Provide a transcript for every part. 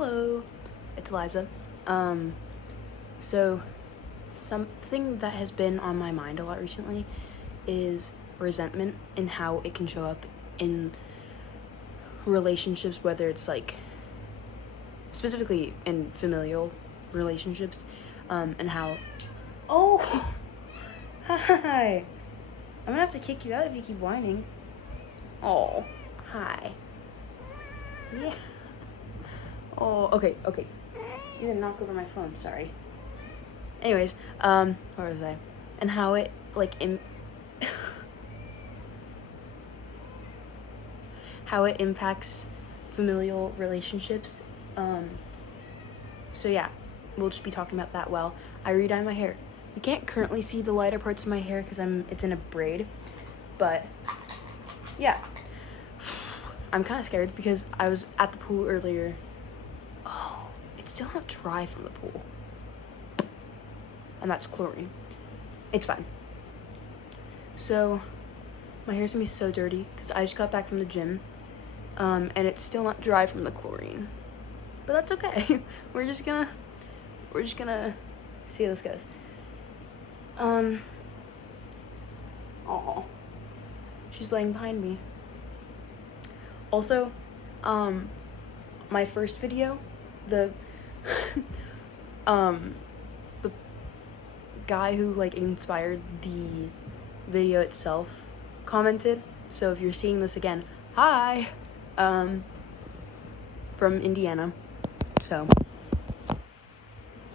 Hello, it's Liza. So something that has been on my mind a lot recently is resentment and how it can show up in relationships, whether it's like specifically in familial relationships, and how, oh, hi, I'm gonna have to kick you out if you keep whining. Oh, hi. Yeah. Oh, okay. You didn't knock over my phone, sorry. Anyways, where was I? And how it, like, how it impacts familial relationships. So yeah, we'll just be talking about that while I re-dye my hair. You can't currently see the lighter parts of my hair because it's in a braid, but yeah. I'm kind of scared because I was at the pool earlier. Oh, it's still not dry from the pool. And that's chlorine. It's fine. So, my hair's gonna be so dirty because I just got back from the gym. And it's still not dry from the chlorine. But that's okay. We're just gonna see how this goes. Aw. She's laying behind me. Also, my first video, the the guy who like inspired the video itself commented. So if you're seeing this again, hi, from Indiana. So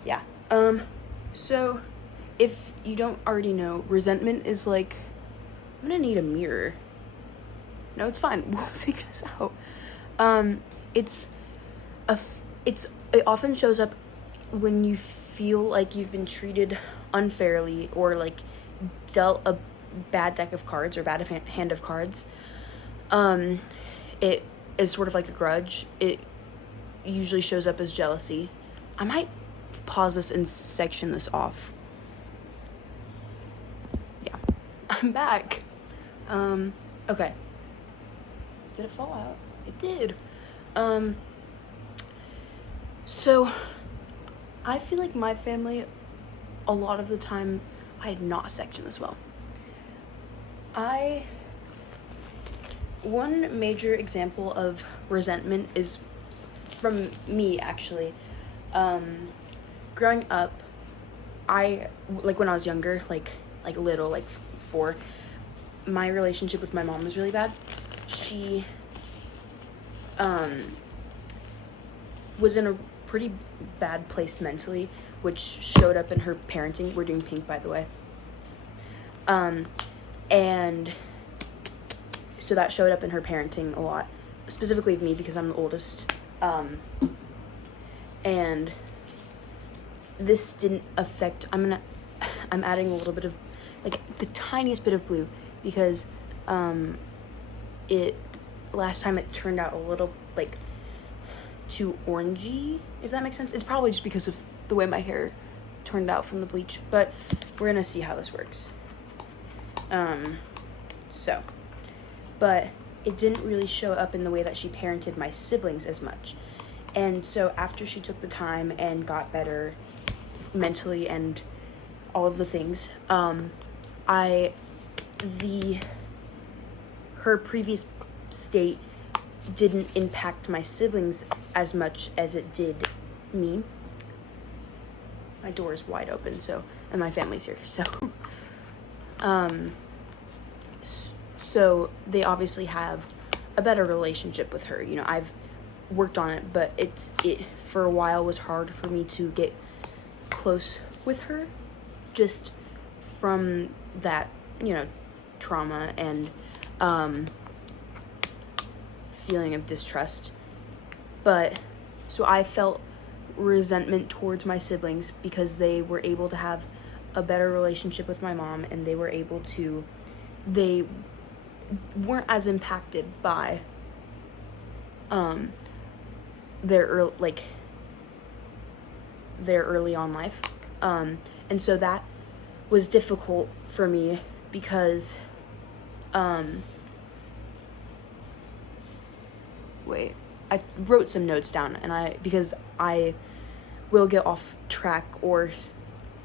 yeah. So if you don't already know, resentment is like, I'm gonna need a mirror. No, it's fine. We'll figure this out. It often shows up when you feel like you've been treated unfairly or like dealt a bad deck of cards or bad hand of cards. It is sort of like a grudge. It usually shows up as jealousy. I might pause this and section this off. Yeah. I'm back. Okay. Did it fall out? It did. So I feel like my family, a lot of the time, I did not section this well. One major example of resentment is from me, actually. Growing up, when I was younger, like little, like 4, my relationship with my mom was really bad. She was in a pretty bad place mentally, which showed up in her parenting. We're doing pink, by the way. And so that showed up in her parenting a lot, specifically of me because I'm the oldest. And this didn't affect, I'm adding a little bit of, like, the tiniest bit of blue because, last time it turned out a little, like, too orangey, if that makes sense. It's probably just because of the way my hair turned out from the bleach, but we're gonna see how this works. But it didn't really show up in the way that she parented my siblings as much. And so after she took the time and got better mentally and all of the things, her previous state didn't impact my siblings as much as it did me. My door is wide open, and my family's here, so they obviously have a better relationship with her. You know, I've worked on it, but it for a while was hard for me to get close with her, just from that, trauma and feeling of distrust. But so I felt resentment towards my siblings because they were able to have a better relationship with my mom, and they weren't as impacted by their early on life, and so that was difficult for me because I wrote some notes down, and because I will get off track or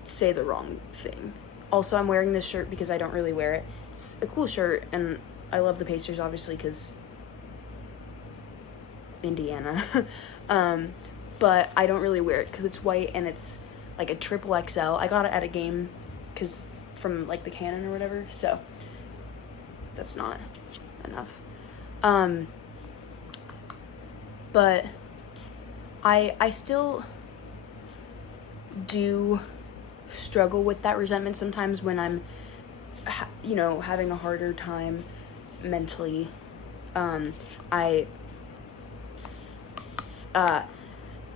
say the wrong thing. Also, I'm wearing this shirt because I don't really wear it. It's a cool shirt, and I love the Pacers, obviously, because Indiana. But I don't really wear it because it's white, and it's like a triple XL. I got it at a game because from like the Cannon or whatever, so that's not enough. But I still do struggle with that resentment sometimes when I'm having a harder time mentally. I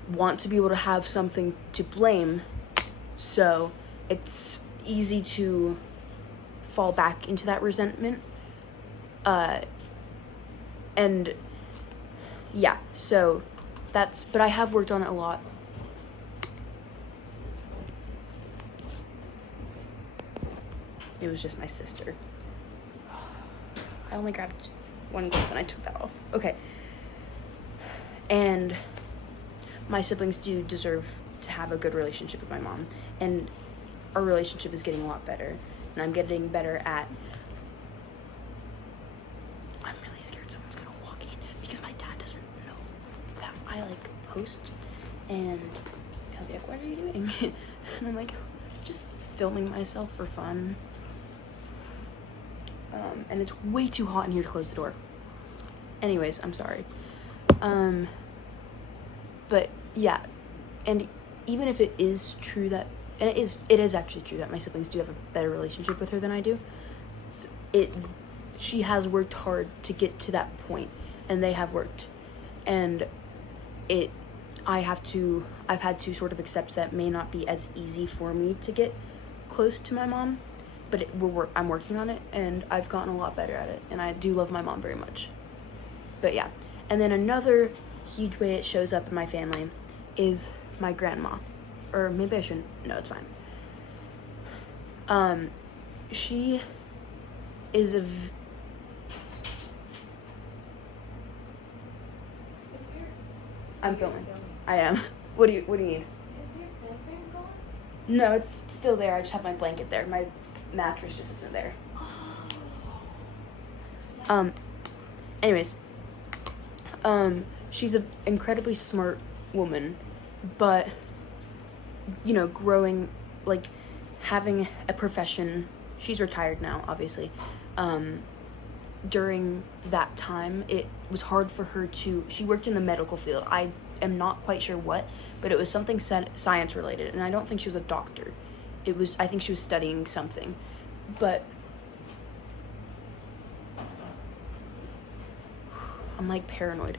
want to be able to have something to blame, so it's easy to fall back into that resentment. And yeah, so but I have worked on it a lot. It was just my sister. I only grabbed one glove and I took that off. Okay. And my siblings do deserve to have a good relationship with my mom. And our relationship is getting a lot better. And I'm getting better at... I'm really scared someone's gonna walk in because my dad doesn't know that I post. And he'll be like, what are you doing? And I'm like, just filming myself for fun. And it's way too hot in here to close the door. Anyways, I'm sorry. But yeah, and even if it is true that, and it is actually true that my siblings do have a better relationship with her than I do, she has worked hard to get to that point, and they have worked, and I've had to sort of accept that it may not be as easy for me to get close to my mom, but I'm working on it, and I've gotten a lot better at it, and I do love my mom very much. But yeah, and then another huge way it shows up in my family is my grandma, or maybe I shouldn't. No, it's fine. She is I'm filming. I am. What do you need? Is your bed frame gone? No, it's still there. I just have my blanket there. My mattress just isn't there. Anyways, she's an incredibly smart woman, but growing, having a profession. She's retired now, obviously. During that time, it was hard for her she worked in the medical field. I am not quite sure what, but it was something science related, and I don't think she was a doctor. I think she was studying something, but I'm paranoid.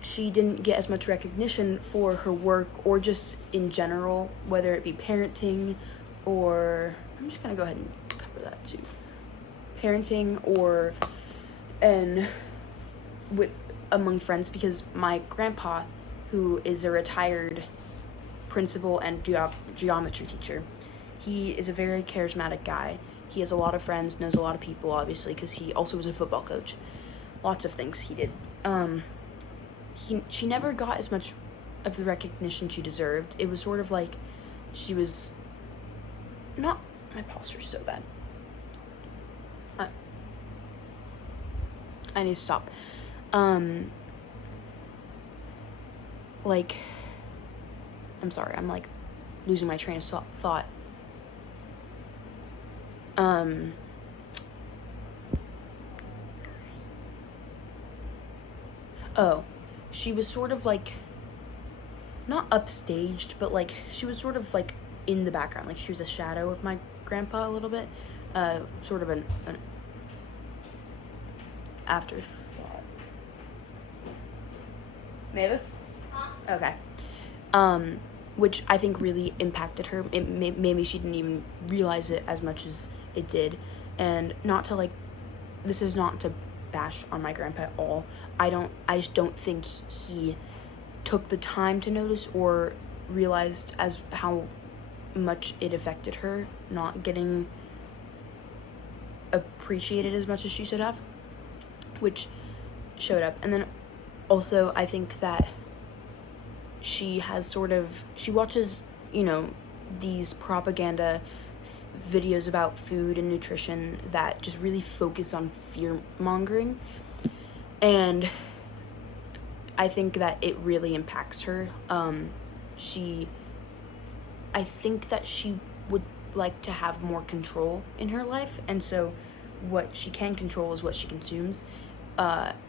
She didn't get as much recognition for her work or just in general, whether it be parenting or, I'm just gonna go ahead and cover that too. Parenting among friends, because my grandpa, who is a retired principal and geometry teacher, he is a very charismatic guy. He has a lot of friends, knows a lot of people, obviously, because he also was a football coach. Lots of things he did. She never got as much of the recognition she deserved. It was sort of like she was not... My posture's so bad. I need to stop. I'm sorry, I'm losing my train of thought. Oh, she was sort of not upstaged, but she was sort of in the background. She was a shadow of my grandpa a little bit. Sort of an afterthought. Mavis? Huh? Okay. Which I think really impacted her. Maybe she didn't even realize it as much as it did. And not to this is not to bash on my grandpa at all. I just don't think he took the time to notice or realized as how much it affected her not getting appreciated as much as she should have, which showed up. And then also, I think that she watches, these propaganda videos about food and nutrition that just really focus on fear mongering. And I think that it really impacts her. I think that she would like to have more control in her life, and so what she can control is what she consumes,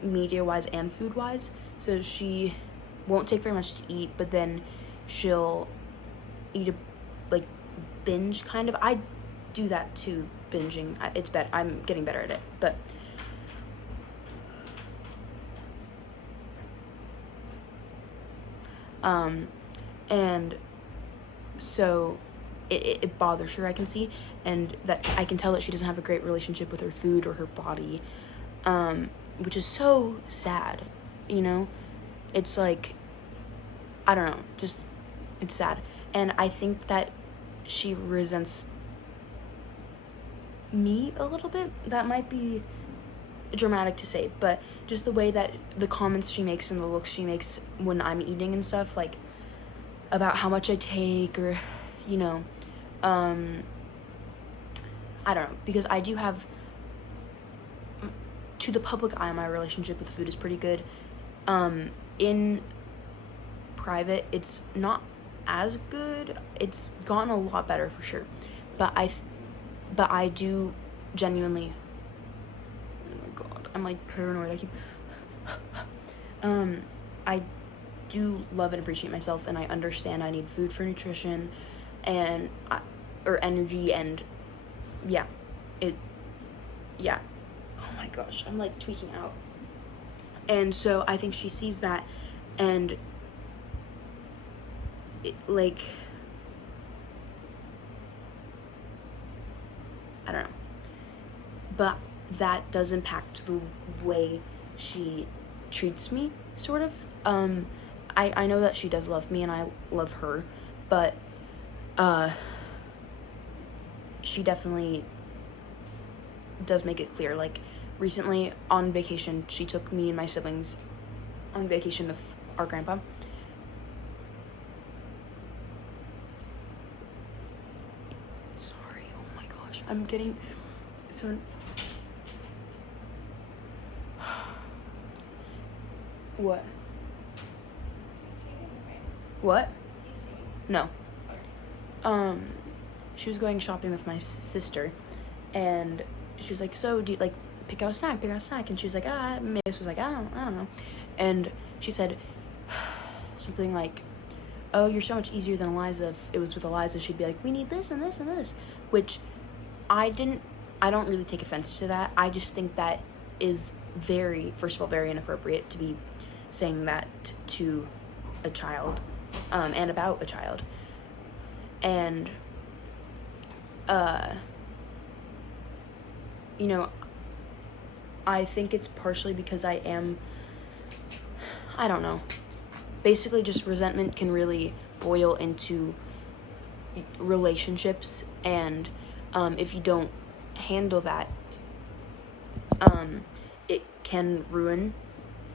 media-wise and food-wise. So she won't take very much to eat, but then she'll eat binge kind of. I do that too, binging. I'm getting better at it, but and so it bothers her, I can see, and that I can tell that she doesn't have a great relationship with her food or her body, which is so sad, It's like, I don't know, just, it's sad. And I think that she resents me a little bit. That might be dramatic to say, but just the way that the comments she makes and the looks she makes when I'm eating and stuff, like, about how much I take, or, I don't know, because I do have, to the public eye, my relationship with food is pretty good. In private, it's not as good. It's gotten a lot better for sure, but I do genuinely, oh my god, I'm like paranoid, I do love and appreciate myself, and I understand I need food for nutrition and or energy, and yeah, oh my gosh, I'm like tweaking out. And so I think she sees that, and I don't know, but that does impact the way she treats me, sort of. I know that she does love me and I love her, but she definitely does make it clear. Like, recently on vacation, she took me and my siblings on vacation with our grandpa. Sorry, oh my gosh, I'm getting so... What? What? No. She was going shopping with my sister, and she was like, so do you, like, pick out a snack, and she was like, Mace was like, I don't know, and she said something like, oh, you're so much easier than Eliza. If it was with Eliza, she'd be like, we need this and this and this, which I don't really take offense to that. I just think that is first of all, very inappropriate to be saying that to a child, and about a child. And I think it's partially because I don't know, basically just resentment can really boil into relationships, and if you don't handle that, it can ruin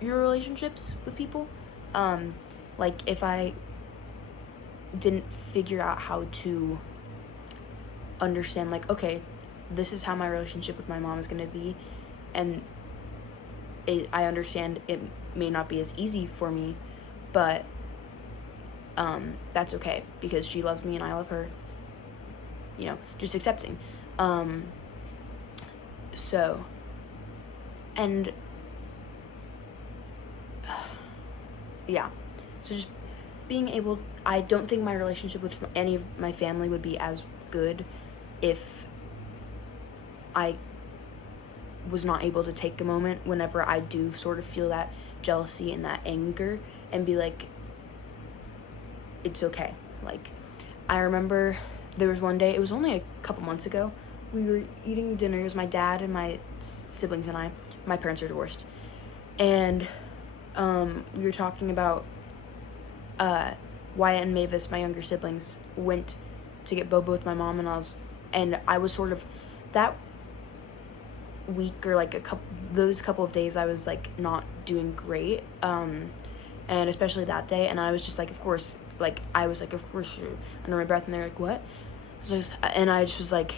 your relationships with people. Like, if I didn't figure out how to understand, like, okay, this is how my relationship with my mom is going to be, and I understand it may not be as easy for me, but that's okay, because she loves me and I love her, just accepting. So, and yeah, so just being able, I don't think my relationship with any of my family would be as good if I was not able to take a moment whenever I do sort of feel that jealousy and that anger, and be like, it's okay. Like, I remember there was one day, it was only a couple months ago, we were eating dinner. It was my dad and my siblings and I. My parents are divorced, and we were talking about Wyatt and Mavis, my younger siblings, went to get boba with my mom, and I was sort of, that week or like those couple of days I was like not doing great, and especially that day, and I was just like, of course, like I was like, of course you're under my breath, and they're like, what? And I just was like,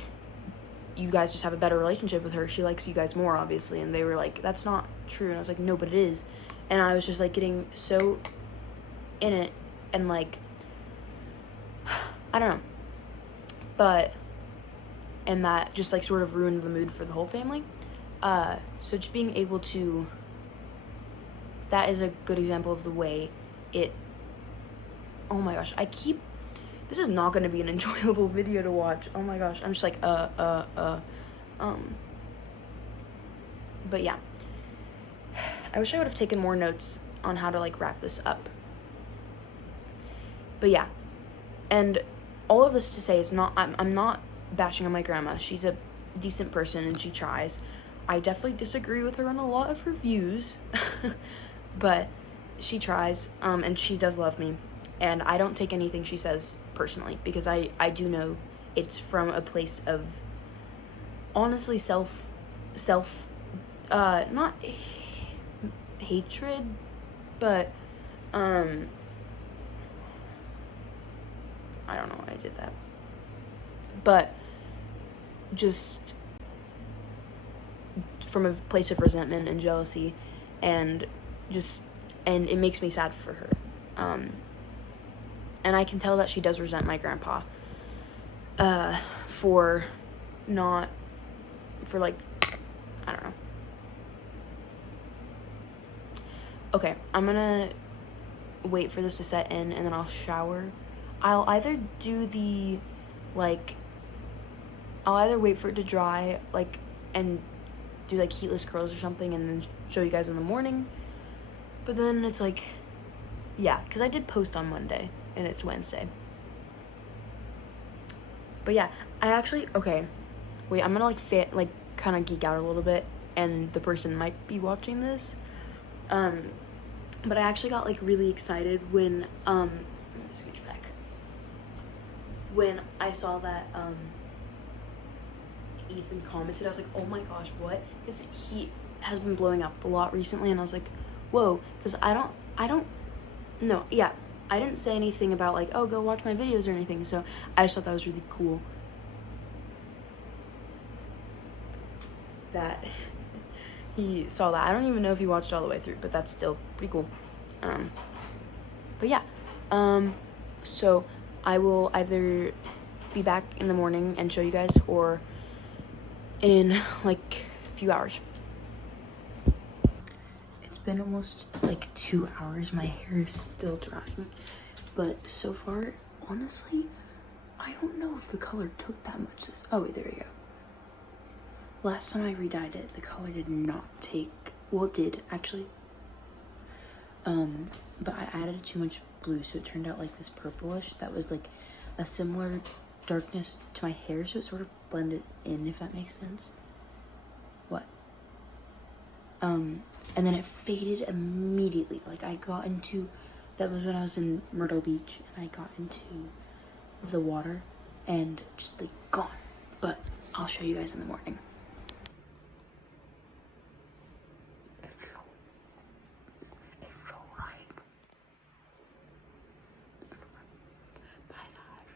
you guys just have a better relationship with her, she likes you guys more, obviously. And they were like, that's not true. And I was like, no, but it is. And I was just like getting so in it, and like, I don't know, but, and that just like sort of ruined the mood for the whole family. So just being able to, that is a good example of the way it, oh my gosh, this is not going to be an enjoyable video to watch. Oh my gosh, I'm just like, but yeah, I wish I would have taken more notes on how to like wrap this up. But yeah, and all of this to say is not, I'm not bashing on my grandma. She's a decent person and she tries. I definitely disagree with her on a lot of her views, but she tries, and she does love me. And I don't take anything she says personally, because I do know it's from a place of honestly not hatred, but I don't know why I did that, but just from a place of resentment and jealousy, and it makes me sad for her. And I can tell that she does resent my grandpa for like, I don't know. Okay, I'm gonna wait for this to set in, and then I'll shower. I'll either wait for it to dry, like, and do like heatless curls or something, and then show you guys in the morning. But then it's like, yeah, because I did post on Monday and it's Wednesday. But yeah, okay, wait, I'm gonna like kind of geek out a little bit, and the person might be watching this, but I actually got like really excited when let me scooch back, when I saw that Ethan commented. I was like, oh my gosh, what? Because he has been blowing up a lot recently, and I was like, whoa, because I didn't say anything about like, oh, go watch my videos or anything, so I just thought that was really cool that he saw that. I don't even know if he watched all the way through, but that's still pretty cool. But yeah, so I will either be back in the morning and show you guys, or in like a few hours. It's been almost like 2 hours. My hair is still drying, but so far, honestly, I don't know if the color took that much. Oh wait, there we go. Last time I re-dyed it, the color did not take, well, it did actually, but I added too much blue, so it turned out like this purplish that was like a similar darkness to my hair, so it sort of blended in, if that makes sense. What? And then it faded immediately. Like that was when I was in Myrtle Beach, and I got into the water and just like gone. But I'll show you guys in the morning.